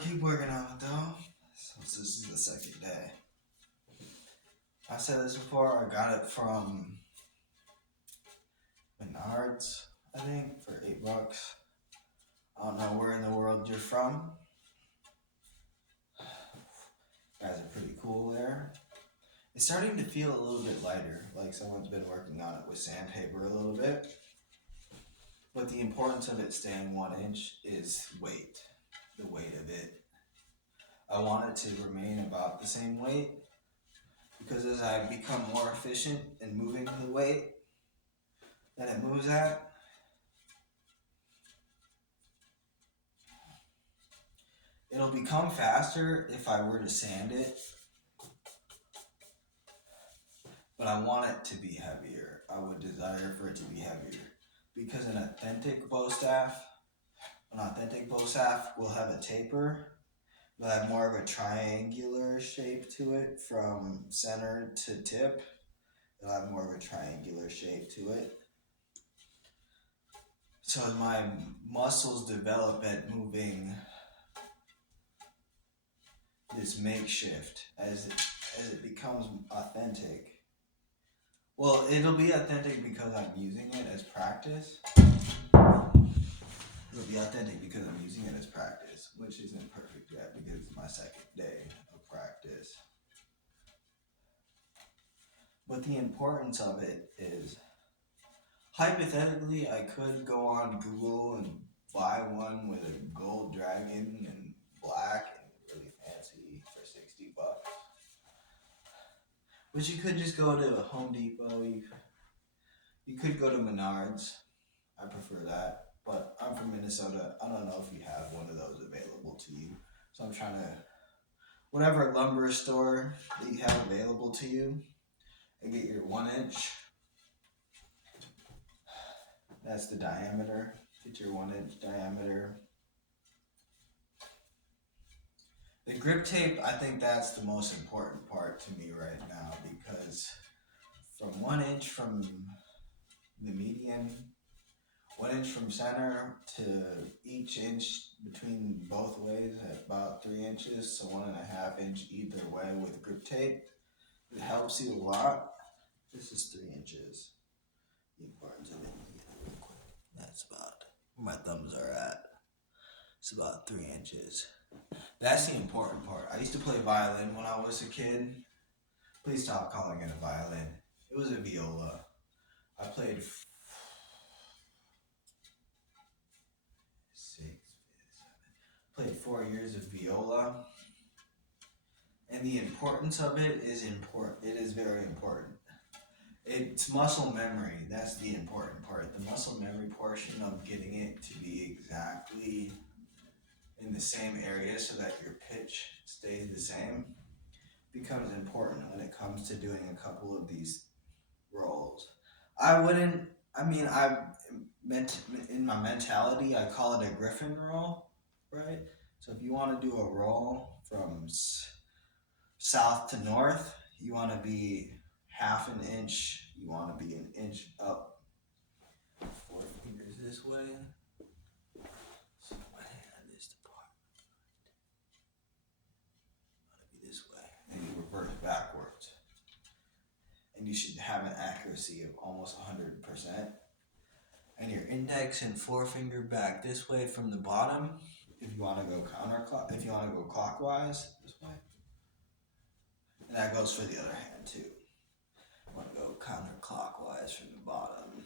Keep working on it though. So this is the second day. I said this before. I got it from Menards, I think, for $8. I don't know where in the world you're from. Guys are pretty cool there. It's starting to feel a little bit lighter, like someone's been working on it with sandpaper a little bit. But the importance of it staying 1 inch is weight, the weight of it. I want it to remain about the same weight because as I become more efficient in moving the weight that it moves at, it'll become faster if I were to sand it, but I want it to be heavier. I would desire for it to be heavier because an authentic bow staff will have a taper. It'll have more of a triangular shape to it from center to tip. It'll have more of a triangular shape to it. So as my muscles develop at moving this makeshift, as it becomes authentic. Well, it'll be authentic because I'm using it as practice. It'll be authentic because I'm using it as practice, which isn't perfect yet because it's my second day of practice. But the importance of it is, hypothetically, I could go on Google and buy one with a gold dragon and black and really fancy for $60. But you could just go to a Home Depot. You could go to Menards. I prefer that. But I'm from Minnesota. I don't know if you have one of those available to you. So I'm trying to, whatever lumber store that you have available to you, and get your 1 inch. That's the diameter. Get your 1 inch diameter. The grip tape, I think that's the most important part to me right now because from 1 inch from the median, 1 inch from center to each inch between both ways at about 3 inches, so 1.5 inch either way with grip tape. It helps you a lot. This is 3 inches. The importance of it. That's about where my thumbs are at. It's about 3 inches. That's the important part. I used to play violin when I was a kid. Please stop calling it a violin. It was a viola. I played 4 years of viola. And the importance of it is important. It is very important. It's muscle memory. That's the important part. The muscle memory portion of getting it to be exactly in the same area so that your pitch stays the same becomes important when it comes to doing a couple of these rolls. In my mentality, I call it a Griffin roll, right? So if you want to do a roll from south to north, you want to be 1/2 inch, you want to be 1 inch up. 4 fingers this way. So my hand is the part. Want to be this way. And you reverse backwards. And you should have an accuracy of almost 100%. And your index and forefinger back this way from the bottom. If you want to go if you want to go clockwise this way. And that goes for the other hand too. You want to go counterclockwise from the bottom.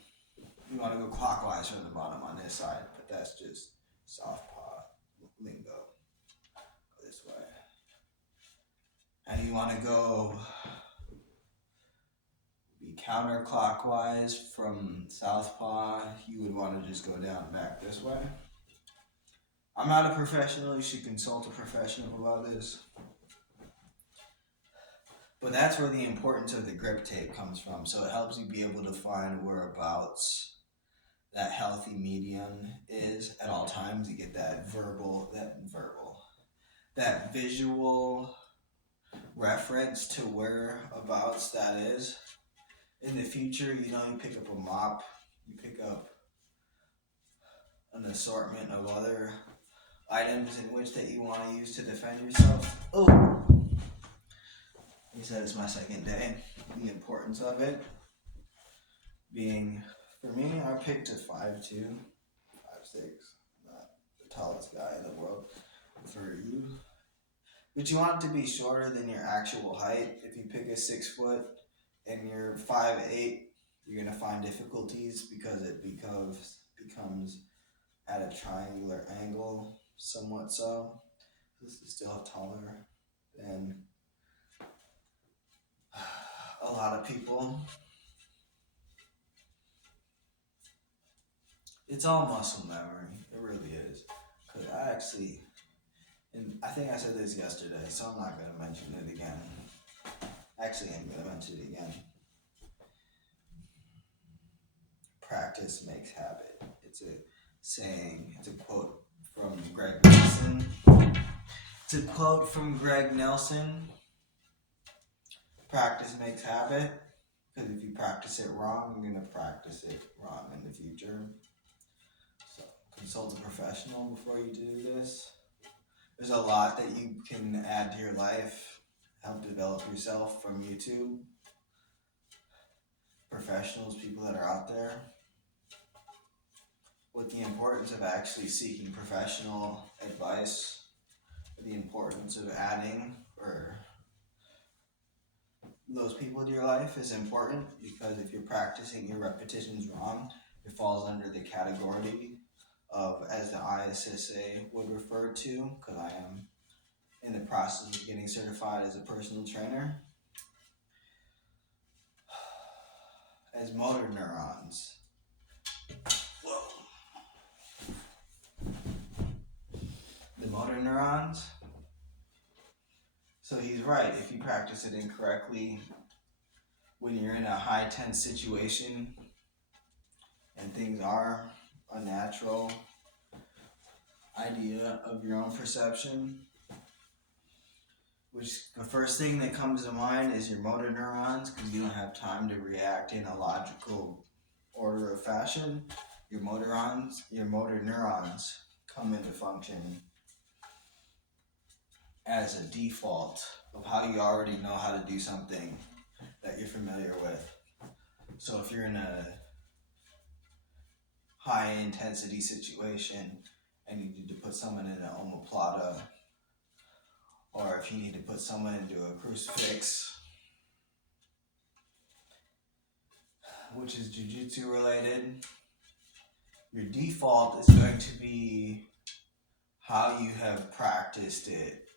You want to go clockwise from the bottom on this side, but that's just southpaw lingo. Go this way. And you want to go be counterclockwise from southpaw. You would want to just go down and back this way. I'm not a professional. You should consult a professional about this. But that's where the importance of the grip tape comes from. So it helps you be able to find whereabouts that healthy medium is at all times. You get that visual reference to whereabouts that is. In the future, you pick up a mop, you pick up an assortment of items in which that you want to use to defend yourself. Oh, you said it's my second day. The importance of it being, for me, I picked a 5'2", 5'6", not the tallest guy in the world. For you, but you want it to be shorter than your actual height. If you pick a 6 foot and you're 5'8", you're gonna find difficulties because it becomes at a triangular angle, somewhat so. This is still taller than a lot of people. It's all muscle memory. It really is. Cause and I think I said this yesterday, so I'm not gonna mention it again. Actually, I'm gonna mention it again. Practice makes habit. It's a saying. It's a quote from Greg Nelson. It's a quote from Greg Nelson. Practice makes habit. Because if you practice it wrong, you're gonna practice it wrong in the future. So consult a professional before you do this. There's a lot that you can add to your life, help develop yourself from YouTube. Professionals, people that are out there. With the importance of actually seeking professional advice, the importance of adding or those people to your life is important, because if you're practicing your repetitions wrong, it falls under the category of, as the ISSA would refer to, because I am in the process of getting certified as a personal trainer, as motor neurons. Whoa. The motor neurons. So he's right. If you practice it incorrectly, when you're in a high tense situation and things are unnatural, idea of your own perception, which the first thing that comes to mind is your motor neurons, because you don't have time to react in a logical order of fashion. Your motor neurons come into function as a default of how you already know how to do something that you're familiar with. So if you're in a high intensity situation and you need to put someone in an omoplata, or if you need to put someone into a crucifix, which is jiu-jitsu related, your default is going to be how you have practiced it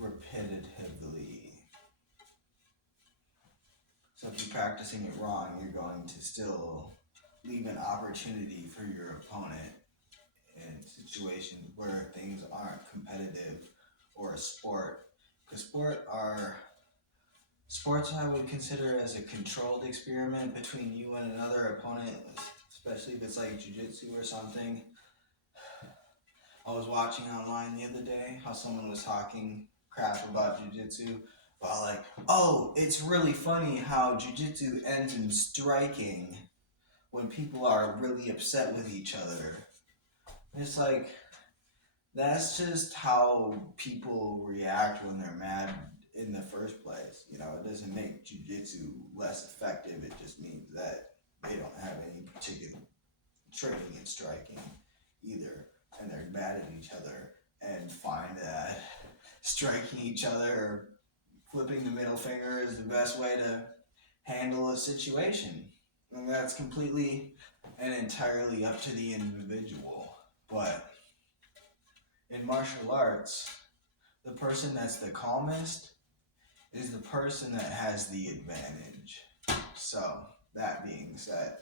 repetitively. So if you're practicing it wrong, you're going to still leave an opportunity for your opponent in situations where things aren't competitive or a sport. Because sports I would consider as a controlled experiment between you and another opponent, especially if it's like jiu-jitsu or something. I was watching online the other day how someone was talking crap about jiu-jitsu, about like, oh, it's really funny how jiu-jitsu ends in striking when people are really upset with each other. And it's like, that's just how people react when they're mad in the first place. You know, it doesn't make jiu-jitsu less effective. It just means that they don't have any particular training in striking either, and they're mad at each other and find that striking each other or flipping the middle finger is the best way to handle a situation. And that's completely and entirely up to the individual. But in martial arts, the person that's the calmest is the person that has the advantage. So, that being said,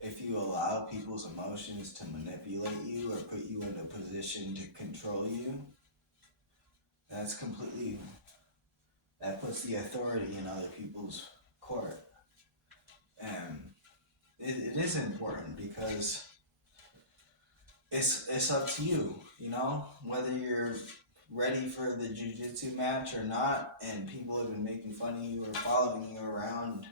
if you allow people's emotions to manipulate you or put you in a position to control you, that puts the authority in other people's court. And it is important because it's up to you, you know, whether you're ready for the jiu-jitsu match or not, and people have been making fun of you or following you around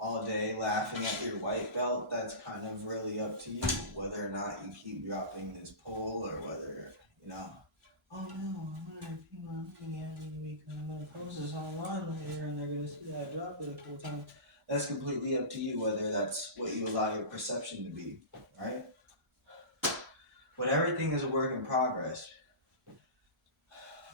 all day laughing at your white belt, that's kind of really up to you. Whether or not you keep dropping this pull or whether, you know, oh no, I'm gonna people looking at me because I'm gonna post this online later and they're gonna see that I dropped it a full time. That's completely up to you whether that's what you allow your perception to be, right? But everything is a work in progress.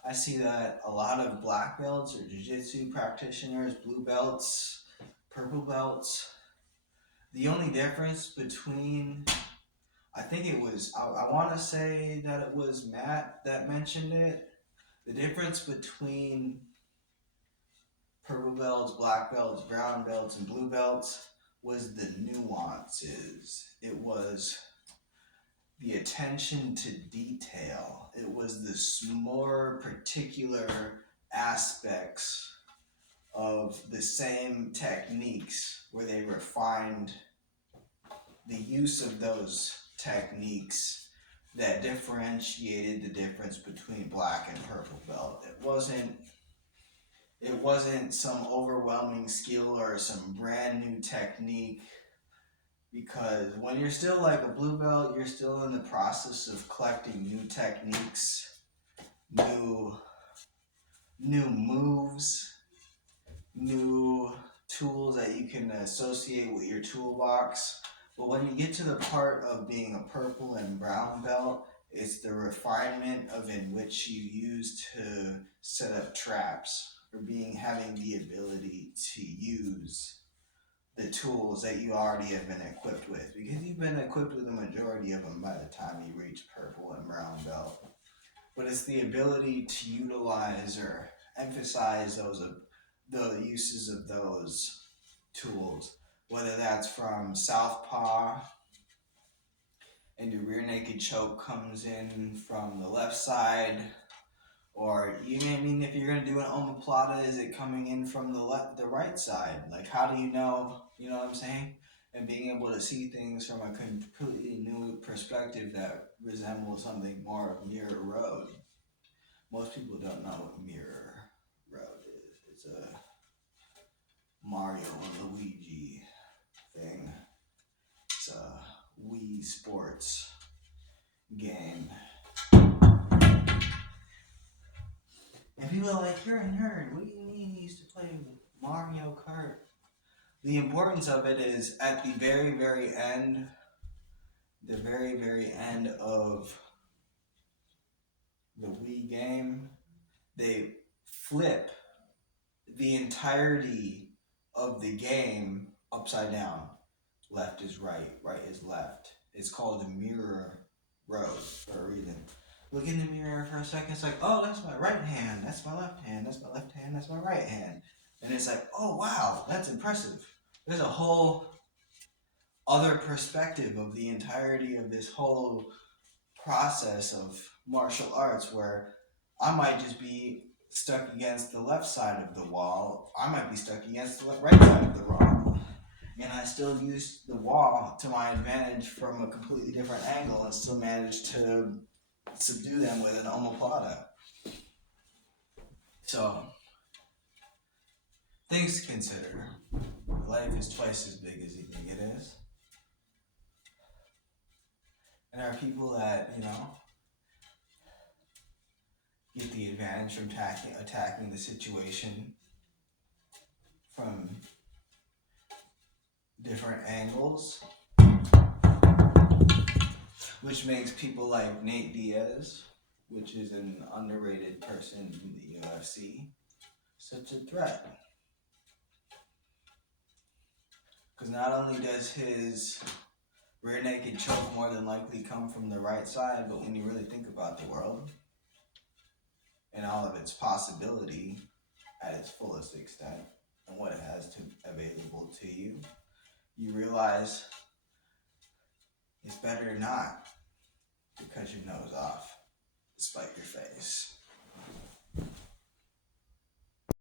I see that a lot of black belts or jiu-jitsu practitioners, blue belts, purple belts, the only difference between, I think it was, I want to say that it was Matt that mentioned it. The difference between purple belts, black belts, brown belts, and blue belts was the nuances. It was the attention to detail. It was the more particular aspects of the same techniques where they refined the use of those techniques that differentiated the difference between black and purple belt. It wasn't some overwhelming skill or some brand new technique, because when you're still like a blue belt, you're still in the process of collecting new techniques, new new moves, new tools that you can associate with your toolbox. But when you get to the part of being a purple and brown belt, it's the refinement of in which you use to set up traps, or having the ability to use the tools that you already have been equipped with, because you've been equipped with the majority of them by the time you reach purple and brown belt. But it's the ability to utilize or emphasize the uses of those tools, whether that's from southpaw and your rear naked choke comes in from the left side, or even if you're gonna do an omoplata, is it coming in from the right side? Like, how do you know? You know what I'm saying? And being able to see things from a completely new perspective that resembles something more of Mirror Road. Most people don't know what Mirror Road is. It's a Mario and Luigi thing. It's a Wii Sports game. And people are like, you're a nerd. What do you mean you used to play Mario Kart? The importance of it is at the very, very end, of the Wii game, they flip the entirety of the game upside down. Left is right, right is left. It's called the Mirror Road for a reason. Look in the mirror for a second, it's like, oh, that's my right hand, that's my left hand, that's my left hand, that's my right hand. And it's like, oh, wow, that's impressive. There's a whole other perspective of the entirety of this whole process of martial arts, where I might just be stuck against the left side of the wall, I might be stuck against the right side of the wall, and I still use the wall to my advantage from a completely different angle and still manage to subdue them with an omoplata. So, things to consider. Life is twice as big as you think it is. And there are people that, get the advantage from attacking the situation from different angles, which makes people like Nate Diaz, which is an underrated person in the UFC, such a threat. Because not only does his rear naked choke more than likely come from the right side, but when you really think about the world and all of its possibility at its fullest extent and what it has available to you, you realize it's better not to cut your nose off despite your face.